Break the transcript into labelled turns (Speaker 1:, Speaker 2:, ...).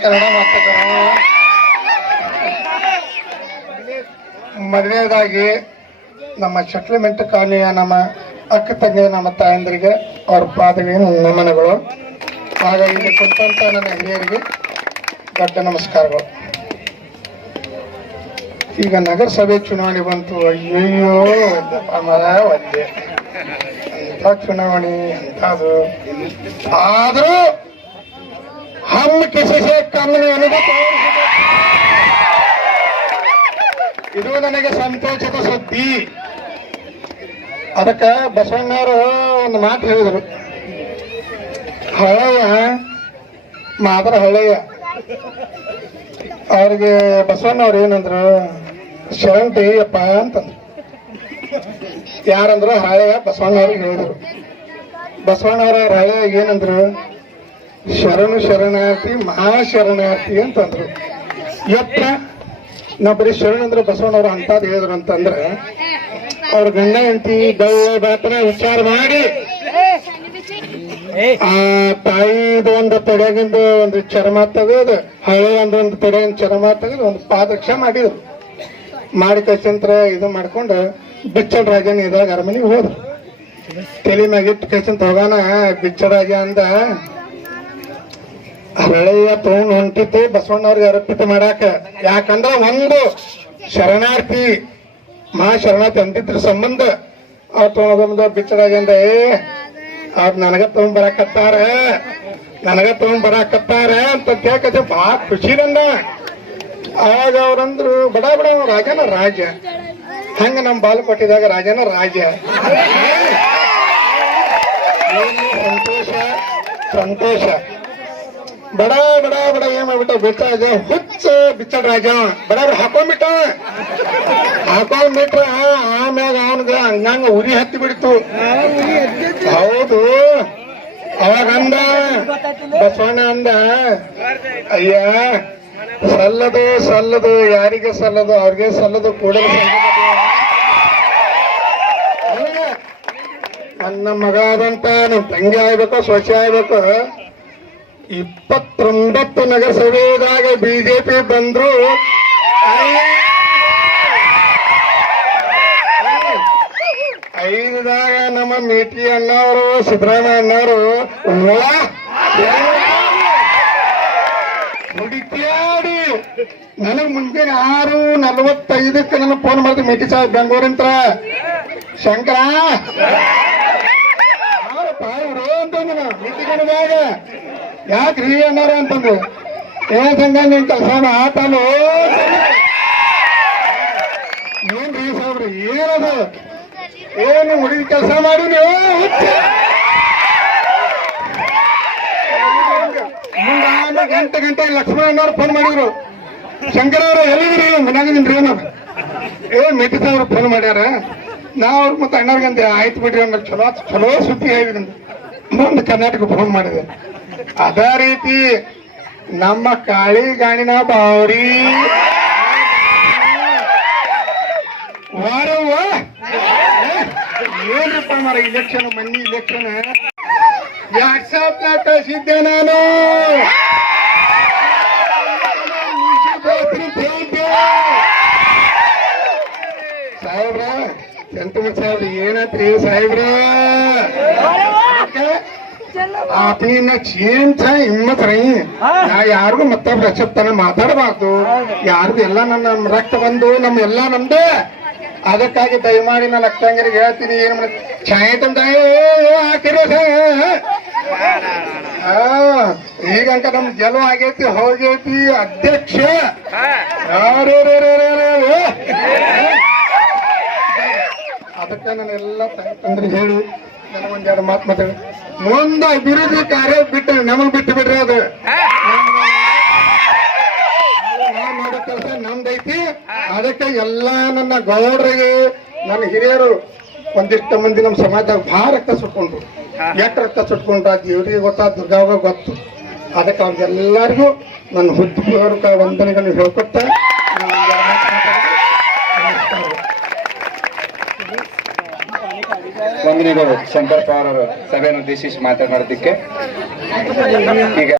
Speaker 1: ಕನ್ನಡ ನಮ್ಮ ಸೆಟ್ಲ್ಮೆಂಟ್ ಕಾಲನಿಯ ನಮ್ಮ ಅಕ್ಕ ತಂಗಿ ನಮ್ಮ ತಾಯಂದ್ರಿಗೆ ಅವ್ರ ಪಾದಗಳಿಗೆ ನಮನಗಳು. ಹಾಗಾಗಿ ಇಲ್ಲಿ ಕುಂತಂತ ನನ್ನ ಹಿರಿಯರಿಗೆ ದೊಡ್ಡ ನಮಸ್ಕಾರಗಳು. ಈಗ ನಗರಸಭೆ ಚುನಾವಣೆ ಬಂತು. ಅಯ್ಯಯ್ಯೋ ಒಂದೇ ಎಂಥ ಚುನಾವಣೆ ಅದು ಆದರೂ ಕಿಸಿಸೆ ತೋರಿಸಿದೆ. ಇದು ನನಗೆ ಸಂತೋಷದ ಸುದ್ದಿ. ಅದಕ್ಕೆ ಬಸವಣ್ಣವರು ಒಂದು ಮಾತು ಹೇಳಿದರು. ಹಳೆಯ ಮಾದರ ಹಳೆಯ. ಅವ್ರಿಗೆ ಬಸವಣ್ಣವ್ರು ಏನಂದ್ರು ಶರಣಿ ಅಪ್ಪ ಅಂತಂದ್ರು. ಯಾರಂದ್ರು ಹಳೆಯ ಬಸವಣ್ಣವ್ರಿಗೆ ಹೇಳಿದರು. ಬಸವಣ್ಣವ್ರ ಹಳೆಯ ಏನಂದ್ರು ಶರಣು ಶರಣಾರ್ಥಿ ಮಹಾಶರಣಾರ್ಥಿ ಅಂತಂದ್ರು. ಯಪ್ಪ ನಾ ಬರೀ ಶರಣ ಅಂದ್ರೆ ಬಸವಣ್ಣವ್ರು ಅಂತದ್ ಹೇಳಿದ್ರು ಅಂತಂದ್ರೆ ಅವ್ರ ಗಂಡ ಹೆಂಡತಿ ದೈವ ಬಾತನ ವಿಚಾರ ಮಾಡಿ. ಆ ತಾಯಿದ ಒಂದು ತೊಡೆಗಿಂದ ಒಂದು ಚರ್ಮ ತೆಗೆದು ಹಳೆ ಒಂದು ಒಂದು ತೊಡೆಗಿನ ಚರ್ಮ ತೆಗೆದು ಒಂದು ಪಾದಕ್ಷ ಮಾಡಿದ್ರು. ಮಾಡಿ ಕಚಂತ್ರ ಇದು ಮಾಡ್ಕೊಂಡು ಬಿಚ್ಚಲ್ ರಾಜನ ಇದಾಗ ಅರಮನೆಗೆ ಹೋದ್ರು. ತಲೆ ಮ್ಯಾಗಿಟ್ಟು ಹೋಗೋಣ ಹೋಗಾನ ಬಿಚ್ಚರಾಜ ಅಂದ ಹಳೆಯ ತಗೊಂಡ್ ಹೊಂಟಿತ್ತು ಬಸವಣ್ಣವ್ರಿಗೆ ಅರ್ಪಿತ ಮಾಡಾಕ ಯಾಕಂದ್ರ ಒಂದು ಶರಣಾರ್ಥಿ ಮಹಾ ಶರಣಾರ್ಥಿ ಅಂತಿದ್ರ ಸಂಬಂಧ ಆ ತಗೊಂಡ ಬಿಚ್ಚಡಾಗಿಂದ ಏ ಅವ್ರ ನನಗ ತಗೊಂಡ್ ಬರಾಕತ್ತಾರ ನನಗ ತಗೊಂಡ್ ಬರಾಕತ್ತಾರ ಅಂತ ಕೇಳ್ಕತ್ತೆ ಬಾ ಖುಷಿ ನಂದ ಆಗ ಅವ್ರಂದ್ರು ಬಡ ಬಡ ರಾಜನ ರಾಜ ಹಂಗ ನಮ್ ಕೊಟ್ಟಿದಾಗ ರಾಜನ ರಾಜ ಸಂತೋಷ ಸಂತೋಷ ಬಡ ಬಡ ಬಡ, ಏನ್ ಮಾಡ್ಬಿಟ್ಟ ಬಿಟ್ಟಾಗ ಹುಚ್ಚ ಬಿಚ್ಚಡ ರಾಜ ಬಡ ಬಡ ಹಾಕೊಂಡ್ಬಿಟ್ಟ. ಹಾಕೊಂಡ್ಬಿಟ್ರ, ಆಮ್ಯಾಗ ಅವನ್ಗ ಹಂಗಂಗ ಉರಿ ಹತ್ತಿ ಬಿಡ್ತು. ಹೌದು. ಅವಾಗ ಅಂದ, ಬಸವಣ್ಣ ಅಂದ, ಅಯ್ಯ, ಸಲ್ಲದು ಸಲ್ಲದು, ಯಾರಿಗೆ ಸಲ್ಲದು, ಅವ್ರಿಗೆ ಸಲ್ಲದು ಕೂಡ ನನ್ನ ಮಗ ಆದಂತ ನಮ್ ತಂಗಿ ಆಗ್ಬೇಕು ಸ್ವಚ್ಛ ಆಗ್ಬೇಕು. ಇಪ್ಪತ್ತೊಂಬತ್ತು ನಗರಸಭೆದಾಗ ಬಿಜೆಪಿ ಬಂದ್ರು. ಐದಾಗ ನಮ್ಮ ಮೇಟಿ ಅಣ್ಣವರು, ಸಿದ್ದರಾಮಯ್ಯ ಅಣ್ಣವರು ಹುಡುಕ್ಯಾಡಿ ನನಗ್ ಮುಂಜಾನೆ ಆರು ನಲ್ವತ್ತೈದಕ್ಕೆ ನನ್ನ ಫೋನ್ ಮಾಡಿದ್ರು ಮೇಟಿ ಸಾಹೇಬ್, ಬೆಂಗಳೂರಿಂತ್ರ. ಶಂಕರ. ಯಾರಪ್ಪ, ಇವ್ರು ಅಂತಂದ್ರು ಮೀಟಿಂಗ್ದಾಗ ರೀ ಅನ್ನಾರ ಅಂತಂದು? ಏ ಸಂಘ ನಿನ್ ಕೆಲಸ ಆತಲು ಏನ್ರಿ ಸಾಬ್ರಿ ಏನದು? ಏನು ಹುಡುಗಿ ಕೆಲಸ ಮಾಡಿ, ನೀವು ಗಂಟೆ ಗಂಟೆ ಲಕ್ಷ್ಮಣ ಲಕ್ಷ್ಮಣನವ್ರು ಫೋನ್ ಮಾಡಿದ್ರು. ಶಂಕರ ಅವರು ಎಲ್ಲಿದ್ರಿ ಮನ್ಯಾಗಿದ್ದೀನ್ರಿ ಅನ್ನೋದು. ಏ ಮೆಟ್ಟಿ ಸಾವ್ರು ಫೋನ್ ಮಾಡ್ಯಾರ. ನಾ ಅವ್ರ ಮತ್ತೆ ಅಣ್ಣವ್ರಿಗಂತೆ ಆಯ್ತು ಬಿಡ್ರಿ ಅಂದ್ರೆ ಚಲೋ ಚಲೋ ಸುದ್ದಿ ಹೇಳಿದ್ರಿ ಮುಂದೆ ಕರ್ನಾಟಕ ಫೋನ್ ಮಾಡಿದೆ. ಅದೇ ರೀತಿ ನಮ್ಮ ಕಾಳಿ ಗಾಣಿನ ಬಾವರಿ. ವಾರವ್ವ. ಏನ್ರಪ್ಪ ಮರ ಇಲೆಕ್ಷನ್ ಮನ್ನಿ ಇಲೆಕ್ಷನ್ ಯಾಕೆ ನಾಗ ಕಳಿಸಿದ್ದೆ ನಾನು? ಸಾಹೇಬ್ರ ಸೆಂಟಿಮೆಂಟ್ ಸಾಹೇಬ್ರ ಏನಂತ್ರಿ ಸಾಹೇಬ್ರ? ಆಪಿನ ಚೇಂತ ಹಿಮ್ಮತ್ ರೈ ನಾ ಯಾರಿಗೂ ಮತ್ತೆ ಪ್ರಚಪ್ತನ ಮಾತಾಡಬಾರ್ದು. ಯಾರಿಗೂ ಎಲ್ಲ ನನ್ನ ರಕ್ತ ಬಂದು ನಮ್ಮ ಎಲ್ಲ ನಮ್ದೇ. ಅದಕ್ಕಾಗಿ ದಯಮಾಡಿ ನಾನು ಅಕ್ಕಂಗಿರಿಗೆ ಹೇಳ್ತೀನಿ ಏನ್ ಮಾಡಿ ಛಾಯೆ ತಂದಾಯ ಹಾಕಿರೋ ಹಾ ಈಗಂಕ ನಮ್ ಗೆಲುವು ಆಗೈತಿ ಹೋಗೈತಿ ಅಧ್ಯಕ್ಷ. ಯಾರು ಅದಕ್ಕೆ ಎಲ್ಲ ತಂದ್ರೆ ಹೇಳಿ ನನಗೊಂದೆರಡು ಮಾತು ಮಾತಾಡಿ. ಮುಂದೆ ಅಭಿವೃದ್ಧಿ ಕಾರ್ಯ ಬಿಟ್ಟು ನಮಗ್ ಬಿಟ್ಟು ಬಿಡ್ರಿ ಅದು. ಮಾಡೋ ಕೆಲಸ ನಮ್ದೈತಿ. ಅದಕ್ಕೆ ಎಲ್ಲಾ ನನ್ನ ಗೌಡರಿಗೆ ನನ್ನ ಹಿರಿಯರು ಒಂದಿಷ್ಟು ಮಂದಿ ನಮ್ಮ ಸಮಾಜದಾಗ ಭಾಳ ರಕ್ತ ಸುಟ್ಕೊಂಡ್ರು. ಎಷ್ಟು ರಕ್ತ ಸುಟ್ಕೊಂಡ್ರು ದೇವ್ರಿಗೆ ಇವ್ರಿಗೆ ಗೊತ್ತಾ ದುರ್ಗಾವ ಗೊತ್ತು. ಅದಕ್ಕೆ ಅವ್ರಿಗೆಲ್ಲರಿಗೂ ನನ್ನ ಹುದ್ದೆ ವಂದನೆಗಳನ್ನು ಹೇಳ್ಕೊಟ್ಟ. ನಮಸ್ಕಾರ.
Speaker 2: ಶಂಕರ್ ಪವಾರ್ ಅವರು ಸಭೆಯನ್ನು ಉದ್ದೇಶಿಸಿ ಮಾತನಾಡೋದಕ್ಕೆ. ಈಗ